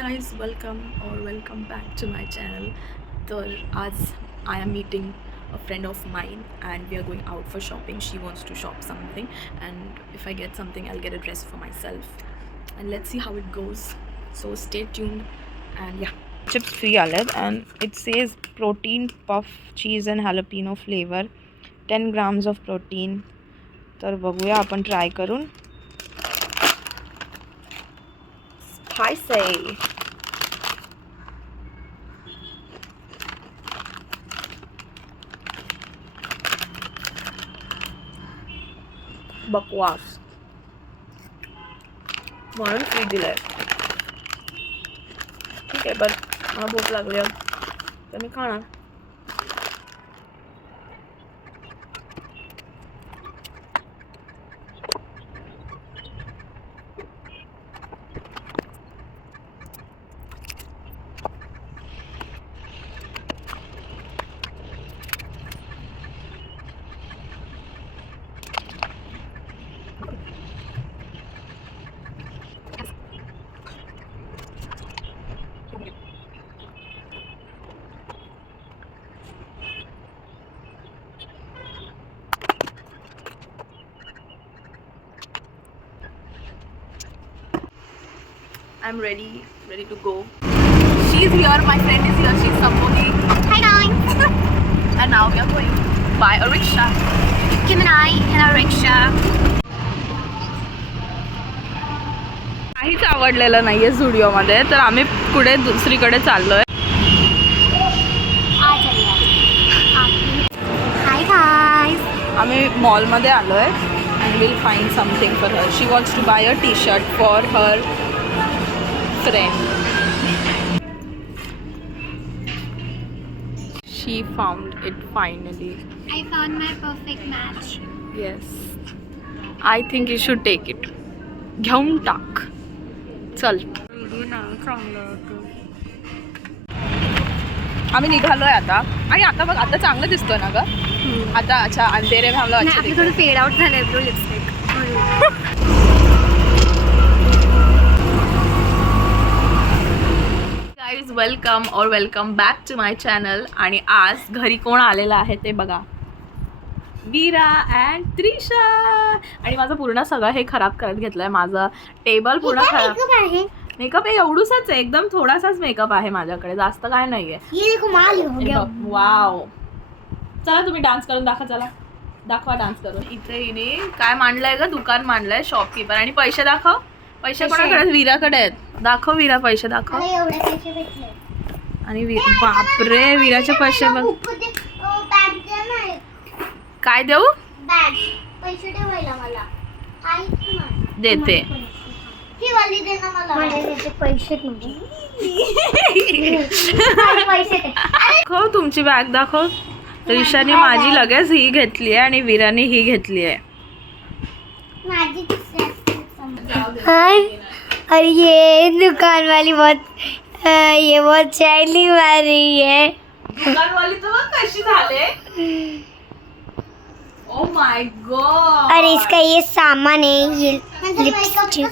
guys, welcome back to my channel. So as I am meeting a friend of mine and we are going out for shopping. She wants to shop something and if I get something I'll get a dress for myself and let's see how it goes. So stay tuned and yeah. Chips free aled and it says protein puff cheese and jalapeno flavor, 10 grams of protein. तर बघूया आपण try करून. Spicy. बकवास म्हणून free दिलाय. ठीक आहे पण मला भूक लागली तर मी खाणार. I'm ready to go. She's here, my friend is here, she's supporting. Hi guys! And now we are going to buy a rickshaw. Kim and I in a rickshaw. काहीच आवडलेलं नाहीये स्टुडिओमध्ये तर आम्ही पुढे दुसरीकडे चाललोय. Hi guys! आम्ही मॉलमध्ये आलोय and we'll find something for her. She wants to buy a t-shirt for her friend. She found it finally. I found my perfect match. Yes. I think you should take it. घेऊन टाक. चल. आम्ही निघालोय आता आणि आता बघ आता चांगलं दिसतोय ना ग. आता अच्छा अंधेरे में हम लोग अच्छे थोडं फेड आउट झालंय bro lipstick. Guys welcome back to my channel. आणि आज घरी कोण आलेलं आहे ते बघा. वीरा अँड त्रिशा. आणि माझं पूर्ण सगळं हे खराब करत घेतलंय. माझं टेबल पूर्ण खराब. मेकअप हे एवढूसाच आहे, एकदम थोडासाच मेकअप आहे माझ्याकडे, जास्त काय नाहीये. वाव. चला तुम्ही डान्स करून दाखवा डान्स करून. इथे हिने काय मांडलंय ग, दुकान मांडलंय, शॉपकीपर. आणि पैसे दाखव. पैसे कोणाकडे? वीराकडे आहेत. दाखव वीरा, पैसे दाखव. आणि बापरे विराचे पैसे बघ. काय देऊ? पैसे ठेवायला मला देते. पैसे दाखव तुमची बॅग दाखव. त्रिशाने माझी लगेच ही घेतली आहे आणि वीराने ही घेतली आहे. और ये दुकान वाली बहुत चैली मार रही है. दुकान वाली तो कशी झाले. Oh my God. और इसका ये सामान है, ये लिपस्टिक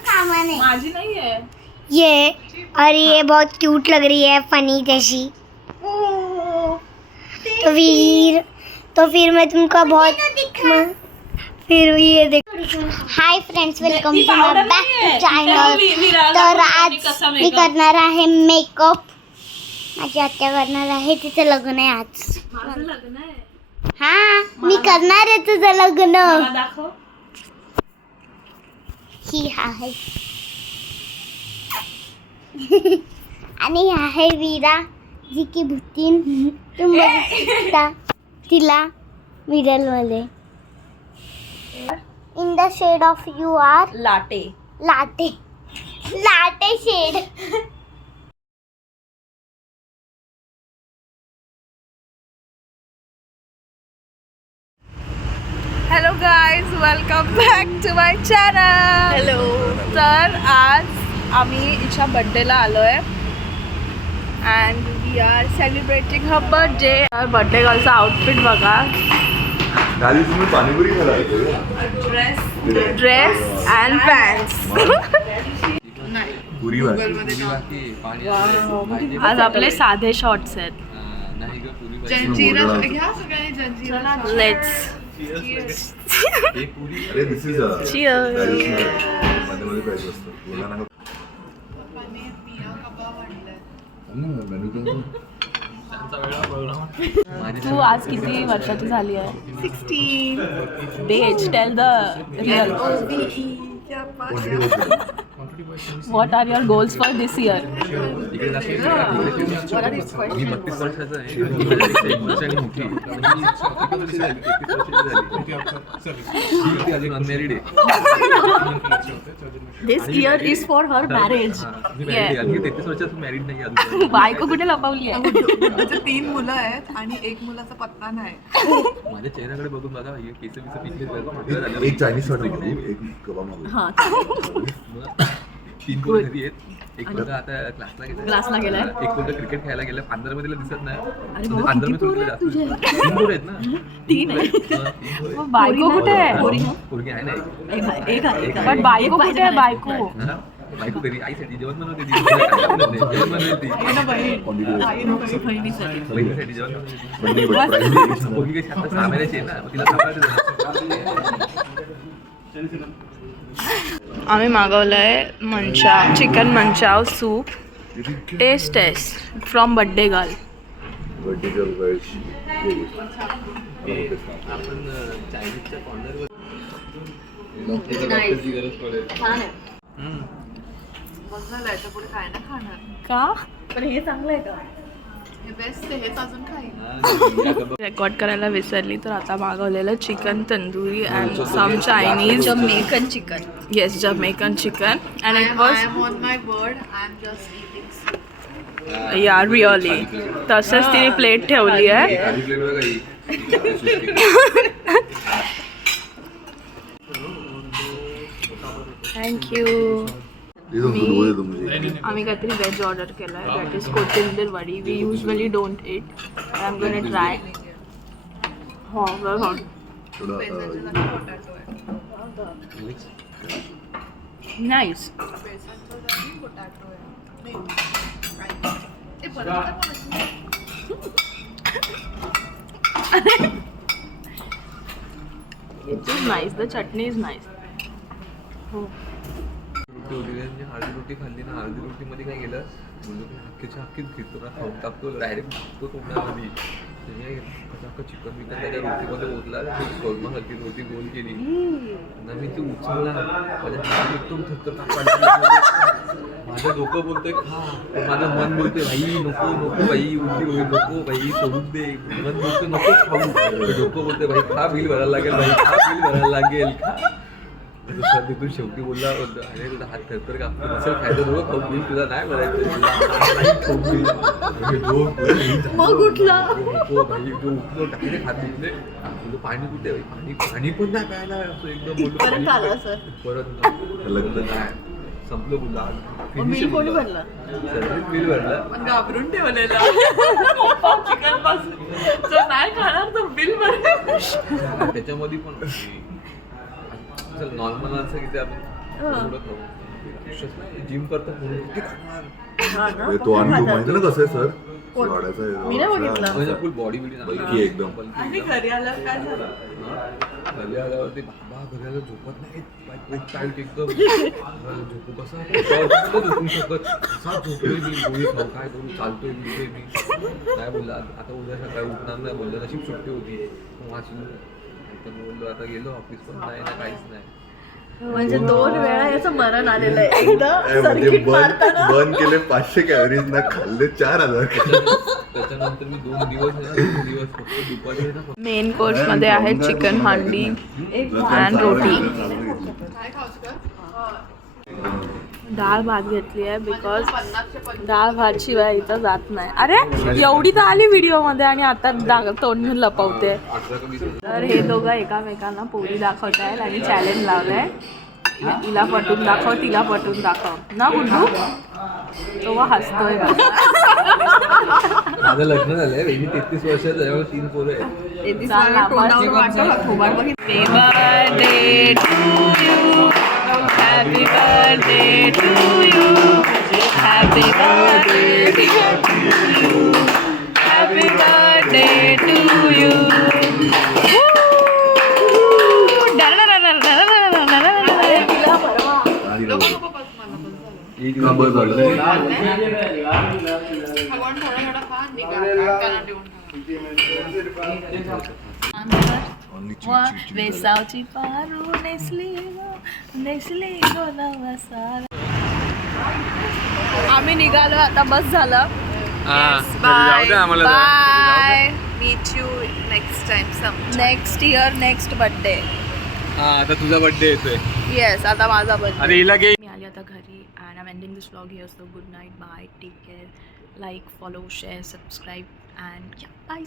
माझी नहीं है ये. और ये बहुत क्यूट लग रही है, फनी जैसी. तो फिर मैं तुमको बहुत फिर ये देखो. Hi friends, welcome to my back to channel. तर आज मी करणार आहे मेकअप. माझी आत्या करणार आहे, तिचं लग्न आहे आज. माझं लग्न आहे. हा मी करणार आहे तुझं लग्न. दाखव. ही आहे आणि आहे वीरा जी की भूतीन. तुम बघता तिला मिडल मध्ये. In the shade of you are latte shade. Hello guys, welcome back to my channel. Hello. तर आज आम्ही हिच्या बड्डेला आलोय and we are celebrating her birthday. Birthday गर्लचा आउटफिट बघा. Dress and pants. पुरी भाजी पुरी भाजी, पाणी भाजी. आज आपले साधे शॉर्ट्स आहेत. नाही ग पुरी भाजी. जंजिरा घ्या सगळ्यांनी जंजिरा लेट्स हे पुरी अरे दिस इज Cheers. मध्ये पाहिजे असतं बोला ना मिया कबाब आणलाय. मेनू त्यांचा वेगळा प्रोग्राम. तू आज किती वर्षाची झाली आहे? 16. बेच tell the real. What are your goals for this year? इकडे जास्त मी 32 वर्षाचा आहे. एक वर्षाने मोठी आहे. 31 वर्षाची अजून अनमॅरिड आहे. This year is for her marriage. मी married आहे. आणि 33 वर्षात मॅरिड नाही अजून. बायको कुठे लपवली आहे? गुड्डूचे 3 मुलं आहेत आणि एक मुलाचा पत्ता नाही. माझ्या चेहऱ्याकडे बघून बघा हे केस पिकले एक चायनीज ऑर्डर करू एक कबाब मागवू हां 3 पोरं घरी आहेत. एक मुलगा आता क्लासला गेलाय. एक मुलगा क्रिकेट खेळायला गेला. आंध्रमध्ये दिसत नाही. बाबा, आंध्रमध्ये किती पोरं जास्त आहेत तुझे? 3 पोरं आहेत ना. 3 आहे. तीन पोरं आहेत. मग बायको कुठे आहे? पोरगी आहे ना एक. एक आहे. पण बायको कुठे आहे? बायको हा? बायको घरी आईसाठी जेवण बनवते ती. जेवण बनवते ती. बहिणीसाठी जेवण बनवते. पोरगी कशी आता 6 महिन्याची आहे ना, मग तिला सांभाळते जरा. आम्ही मागवलंय chicken manchow soup. Taste from birthday girl. Birthday girl आपण चायनीजच्या कॉर्नरवर डॉक्टरची गरज पडेल. बघ झालं याच्या पुढे काय ना खाणार. का? पण हे चांगलं आहे का? हे बेस्ट आहे, हेच अजून खाईल. रेकॉर्ड करायला विसरली तर आता मागवलेलं chicken tandoori and some Chinese Jamaican chicken. Yes Jamaican chicken and I eat am was on my word. I am just eating soup. Yeah really. तसंच तिने प्लेट ठेवली आहे. खाली प्लेट बघा ही. थँक्यू. आम्ही काहीतरी व्हेज ऑर्डर केलं आहे. That is kothimbir vadi. We usually don't eat. I am gonna try. हो बरोबर. बेसनच्या जागी पोटॅटो आहे. नाईस. बेसनच्या जागी पोटॅटो आहे. नाही, काय? ते बनवतात पण. It is nice. The chutney is nice. हो. रोटी होती त्यांची हळदी रोटी खाल्ली ना. हळदी रोटीमध्ये काय केलं बोललो की अख्खीच्या अख्खीच घेतो ना. खाऊन टाकतो डायरेक्ट तो तोंडामध्ये. अख्खं चिकन बिकन त्याच्या रोटीमध्ये ओतला. कोरमासारखी रोटी गोल केली ना. मी ती उचलला. माझ्या हात एकदम थरथर कापायला. माझं डोकं बोलतोय खा. माझं मन बोलतोय भाई नको नको भाई उलटी होईल नको भाई सोडून दे. मन बोलतोय नको खाऊ. डोकं बोलतोय भाई खा बिल भरायला लागेल भाई खा बिल भरायला लागेल खा. सर तिथून शेवटी बोलला अरे तुझा हात थरथर कापतो नसेल खायचं थोडं खाऊ बिल तुला नाही भरायचं. मग उठला. भाई जो उठलो डायरेक्ट हात धुतले. पाणी कुठे पाणी पाणी पण नाही प्यायला असं एकदम बोललो. परत नाही संपलं बोलला. बिल कोणी भरला? बिल भरला. घाबरून ठेवलेला चिकन पासून जो नाही खाणार तो बिल भरला. त्याच्यामध्ये पण नॉर्मल असं किती आपण जिम करतो म्हणून किती खाणार. तो आणि तू माहिती ना कसं आहे सर वाढायचा म्हणजे फुल बॉडी बिडी बल्की एकदम. आणि घरी आल्यावर काय झालं? घरी आल्यावरती बाबा घरी आल्यावर झोपत नाही. पोट टाईट एकदम. झोपू कसा झोपू शकत कसा झोपलोय मी. गोळी खाऊ काय करू चालतोय बिलतोय मी काय बोलला. आता उद्या सकाळी उठणार नाही बोललं. नशीब सुट्टी होती वाचलो. तर बोललो आता गेलो ऑफिस पण नाही ना काहीच नाही. म्हणजे 2 वेळा याचं मरण आलेलं आहे. एकदा म्हणजे बर्न केले 500 कॅलरीज ना खाल्ले 4000. त्याच्यानंतर मी 2 दिवस फक्त दुपारी मेन कोर्स मध्ये आहे चिकन हांडी अँड रोटी. काय खाऊच का? डाळ भात घेतली आहे बिकॉज डाळ भात शिवाय इथं जात नाही. अरे एवढी तर आली व्हिडिओ मध्ये आणि आता तोंड लपवते. तर हे दोघं एकामेकांना पोळी दाखवत आहेत आणि चॅलेंज लावलंय. तिला पटून दाखव तिला पटून दाखव ना गुड्डू. तो हसतोय. माझं लग्न झालंय. मी 33 वर्षाचं आहे. 3 पोरं आहेत. Happy birthday to you. Happy birthday to you. वेसावची Paru नेसली गोदावा सारा. आम्ही निघालो आता, बस झालं. Bye. Meet you next time. Next year next birthday. आता तुझा बर्थडे येतोय. येस, आता माझा बर्थडे. मी आली आता घरी and I am ending this vlog here. So good night, bye, take care, like, follow, share, subscribe and bye.